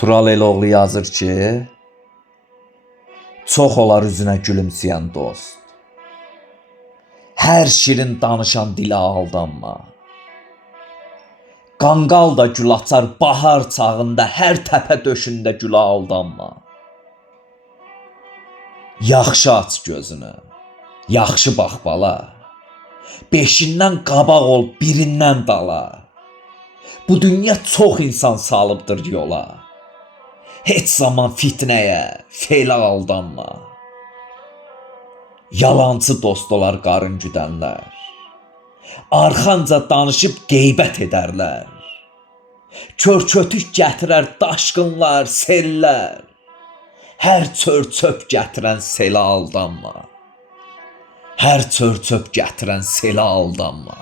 Tural Eloğlu yazır ki, çox olar üzünə gülümsəyən dost. Hər şirin danışan dilə aldanma. Qanqal da gül açar bahar çağında, hər təpə döşündə gülə aldanma. Yaxşı aç gözünü, yaxşı bax bala. Beşindən qabaq ol, birindən dala. Bu dünya çox insan salıbdır yola. Heç zaman fitnəyə, feylə aldanma. Yalancı dost olar qarın güdənlər. Arxanca danışıb qeybət edərlər. Körkötük gətirər daşqınlar, sellər. Hər çör-çöp gətirən selə aldanma. Hər çör-çöp gətirən selə aldanma.